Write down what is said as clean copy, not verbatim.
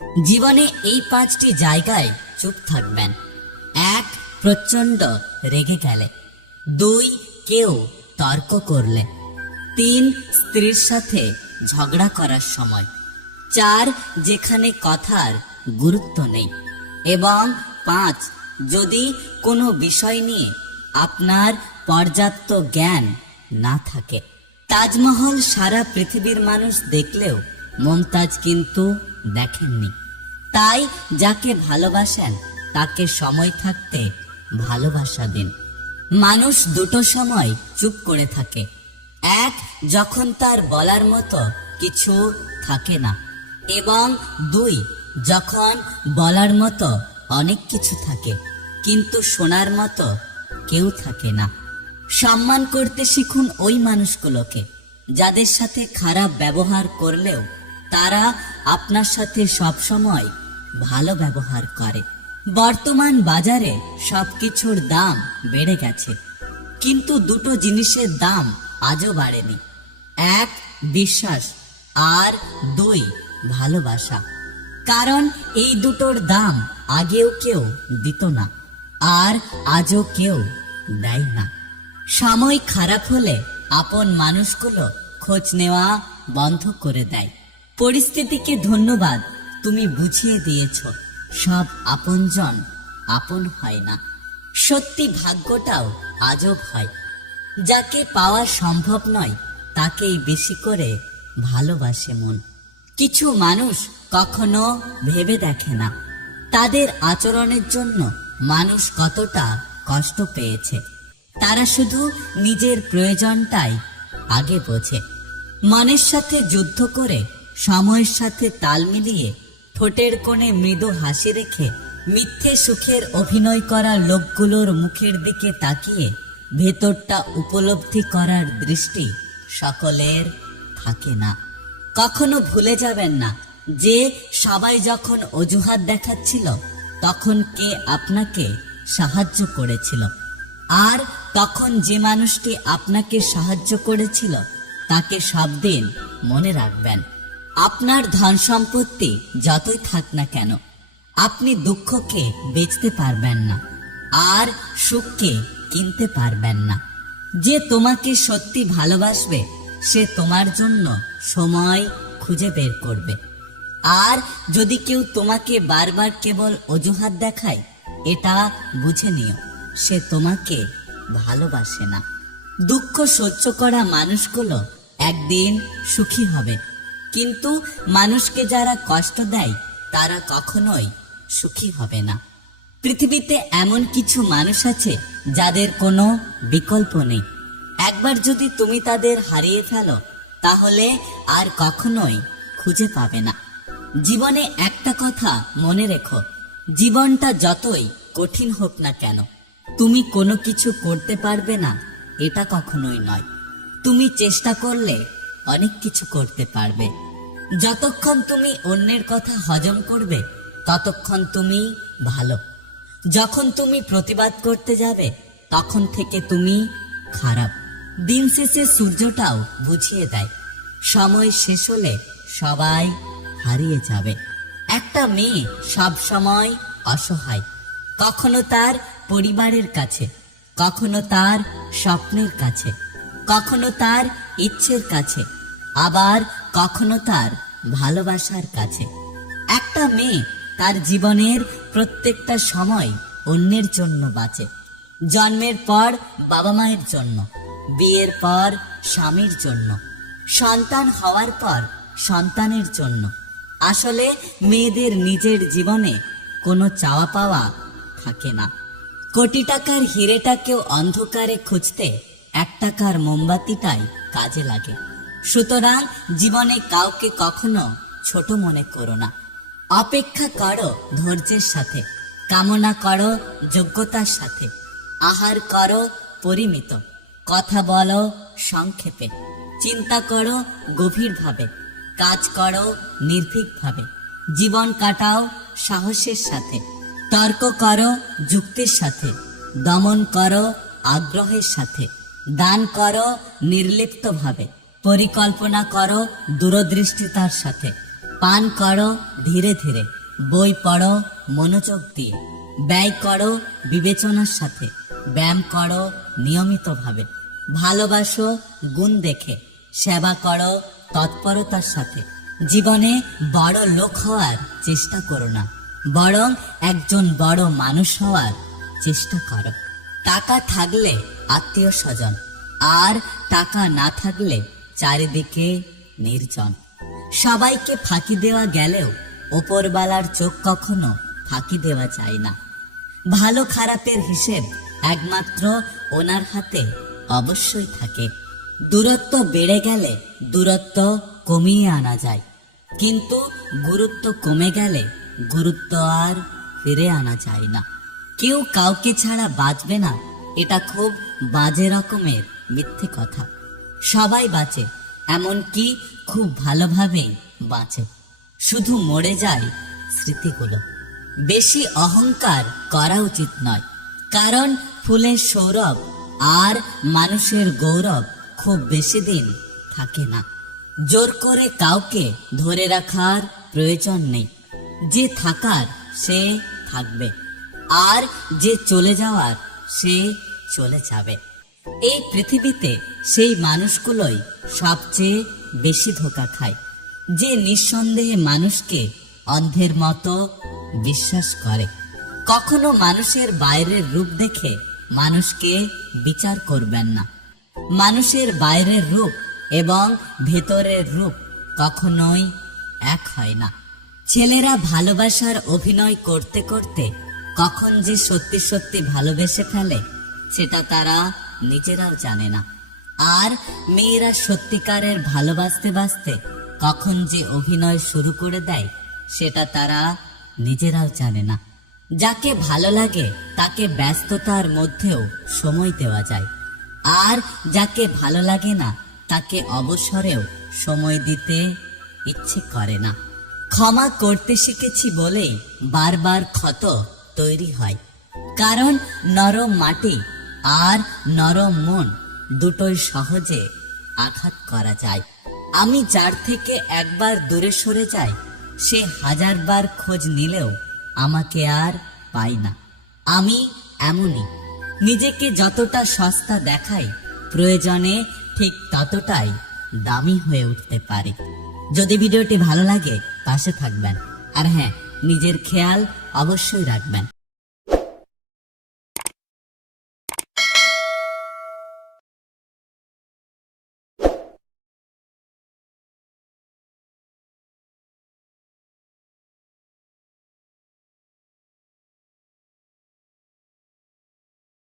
জীবনে এই 5টি জায়গায় চুপ থাকবেন। 1. প্রচন্ড রেগে গেলে। 2. কেউ তর্ক করলে। 3. স্ত্রীর সাথে ঝগড়া করার সময়। 4. যেখানে কথার গুরুত্ব নেই। এবং 5. যদি কোনো বিষয় নিয়ে আপনার পর্যাপ্ত জ্ঞান না থাকে। তাজমহল সারা পৃথিবীর মানুষ দেখলেও মমতাজ কিন্তু দেখেননি। তাই যাকে ভালোবাসেন তাকে সময় থাকতে ভালোবাসা দিন। মানুষ দুটো সময় চুপ করে থাকে। 1. যখন তার বলার মতো কিছু থাকে না, এবং 2. যখন বলার মতো অনেক কিছু থাকে কিন্তু শোনার মতো কেউ থাকে না। সম্মান করতে শিখুন ওই মানুষগুলোকে যাদের সাথে খারাপ ব্যবহার করলেও তারা আপনার সাথে সবসময় ভালো ব্যবহার করে। বর্তমান বাজারে সবকিছুর দাম বেড়ে গেছে, কিন্তু দুটো জিনিসের দাম আজও বাড়েনি। 1. বিশ্বাস, আর 2. ভালোবাসা। কারণ এই দুটোর দাম আগেও কেউ দিত না, আর আজও কেউ দেয় না। সময় খারাপ হলে আপন মানুষগুলো খোঁজ নেওয়া বন্ধ করে দেয়। পরিস্থিতিকে ধন্যবাদ, তুমি বুঝিয়ে দিয়েছ সব আপনজন আপন হয় না। সত্যি ভাগ্যটাও আজব হয়। যাকে পাওয়া সম্ভব নয় তাকেই বেশি করে ভালোবাসে মন। কিছু মানুষ কখনো ভেবে দেখে না তাদের আচরণের জন্য মানুষ কতটা কষ্ট পেয়েছে। তারা শুধু নিজের প্রয়োজনটাই আগে বোঝে। মনের সাথে যুদ্ধ করে সময়ের সাথে তাল মিলিয়ে ঠোঁটের কোণে মৃদু হাসি রেখে মিথ্যে সুখের অভিনয় করা লোকগুলোর মুখের দিকে তাকিয়ে ভেতরটা উপলব্ধি করার দৃষ্টি সকলের থাকে না। কখনো ভুলে যাবেন না যে সবাই যখন অজুহাত দেখাচ্ছিল তখন কে আপনাকে সাহায্য করেছিল, আর তখন যে মানুষটি আপনাকে সাহায্য করেছিল তাকে সব দিন মনে রাখবেন। আপনার ধন সম্পত্তি যতই থাক না কেন, আপনি দুঃখকে বেচতে পারবেন না, আর সুখকে কিনতে পারবেন না। যে তোমাকে সত্যি ভালোবাসবে সে তোমার জন্য সময় খুঁজে বের করবে। আর যদি কেউ তোমাকে বারবার কেবল অজুহাত দেখায়, এটা বুঝে নিও সে তোমাকে ভালোবাসে না। দুঃখ সহ্য করা মানুষগুলো একদিন সুখী হবে, কিন্তু মানুষকে যারা কষ্ট দেয় তারা কখনোই সুখী হবে না। পৃথিবীতে এমন কিছু মানুষ আছে যাদের কোনো বিকল্প নেই। একবার যদি তুমি তাদের হারিয়ে ফেলো তাহলে আর কখনোই খুঁজে পাবে না। জীবনে একটা কথা মনে রেখো, জীবনটা যতই কঠিন হোক না কেন, তুমি কোনো কিছু করতে পারবে না এটা কখনোই নয়। তুমি চেষ্টা করলে অনেক কিছু করতে পারবে। যতক্ষণ তুমি অন্যের কথা হজম করবে ততক্ষণ তুমি ভালো। যখন তুমি প্রতিবাদ করতে যাবে তখন থেকে তুমি খারাপ। দিন শেষে সূর্যটাও বুঝিয়ে দেয় সময় শেষ হলে সবাই হারিয়ে যাবে। একটা মেয়ে সব সময় অসহায়, কখনো তার পরিবারের কাছে, কখনো তার স্বপ্নের কাছে, কখনো তার ইচ্ছের কাছে, আবার কখনো তার ভালোবাসার কাছে। একটা মেয়ে তার জীবনের প্রত্যেকটা সময় অন্যের জন্য বাঁচে। জন্মের পর বাবা মায়ের জন্য, বিয়ের পর স্বামীর জন্য, সন্তান হওয়ার পর সন্তানের জন্য। আসলে মেয়েদের নিজের জীবনে কোনো চাওয়া পাওয়া থাকে না। কোটি টাকার হিরেটাকেও অন্ধকারে খুঁজতে 1 টাকার মোমবাতিটাই কাজে লাগে। সুতরাং জীবনে কাউকে কখনো ছোট মনে করো না। অপেক্ষা করো ধৈর্যের সাথে, কামনা করো যোগ্যতার সাথে, আহার করো পরিমিত, কথা বলো সংক্ষেপে, চিন্তা করো গভীরভাবে, কাজ করো নির্ভীকভাবে, জীবন কাটাও সাহসের সাথে, তর্ক করো যুক্তির সাথে, দমন করো আগ্রহের সাথে, দান করো নির্লিপ্তভাবে, পরিকল্পনা করো দূরদৃষ্টিতার সাথে, পান করো ধীরে ধীরে, বই পড়ো মনোযোগ দিয়ে, ব্যয় করো বিবেচনার সাথে, ব্যায়াম করো নিয়মিতভাবে, ভালোবাসো গুণ দেখে, সেবা করো তৎপরতার সাথে। জীবনে বড় লোক হওয়ার চেষ্টা করো না, বরং একজন বড় মানুষ হওয়ার চেষ্টা করো। টাকা থাকলে আত্মীয় স্বজন, আর টাকা না থাকলে চারিদিকে নির্জন। সবাইকে ফাঁকি দেওয়া গেলেও ওপরবালার চোখ কখনো ফাঁকি দেওয়া যায় না। ভালো খারাপের হিসেব একমাত্র ওনার হাতে অবশ্যই থাকে। দূরত্ব বেড়ে গেলে দূরত্ব কমিয়ে আনা যায়, কিন্তু গুরুত্ব কমে গেলে গুরুত্ব আর ফিরে আনা যায় না। কেউ কাউকে ছাড়া বাঁচবে না, এটা খুব বাজে রকমের মিথ্যে কথা। সবাই বাঁচে, এমনকি খুব ভালোভাবেই বাঁচে, শুধু মরে যায় স্মৃতিগুলো। বেশি অহংকার করা উচিত নয়, কারণ ফুলের সৌরভ আর মানুষের গৌরব খুব বেশি দিন থাকে না। জোর করে কাউকে ধরে রাখার প্রয়োজন নেই। যে থাকার সে থাকবে, আর যে চলে যাওয়ার সে চলে যাবে। এই পৃথিবীতে সেই মানুষগুলোই সবচেয়ে বেশি ধোঁকা খায়, যে নিঃসন্দেহে মানুষকে অন্ধের মতো বিশ্বাস করে। কখনো মানুষের বাইরের রূপ দেখে মানুষকে বিচার করবেন না। মানুষের বাইরের রূপ এবং ভেতরের রূপ কখনোই এক হয় না। ছেলেরা ভালোবাসার অভিনয় করতে করতে কখন যে সত্যি সত্যি ভালোবেসে ফেলে সেটা তারা নিজেরাও জানে না। আর মেয়েরা সত্যিকারের ভালোবাসতে বাসতে কখন যে অভিনয় শুরু করে দেয় সেটা তারা নিজেরাও জানে না। যাকে ভালো লাগে তাকে ব্যস্ততার মধ্যেও সময় দেওয়া যায়, আর যাকে ভালো লাগে না তাকে অবসরেও সময় দিতে ইচ্ছে করে না। ক্ষমা করতে শিখেছি বলেই বারবার ক্ষত তৈরি হয়, কারণ নরম মাটি আর নরম মন দুটোই সহজে আঘাত করা যায়। আমি যার থেকে একবার দূরে সরে যাই, সে হাজারবার খোঁজ নিলেও আমাকে আর পাই না। আমি এমনই, নিজেকে যতটা সস্তা দেখাই, প্রয়োজনে ঠিক ততটাই দামি হয়ে উঠতে পারি। যদি ভিডিওটি ভালো লাগে পাশে থাকবেন, আর হ্যাঁ, নিজের খেয়াল অবশ্যই রাখবেন।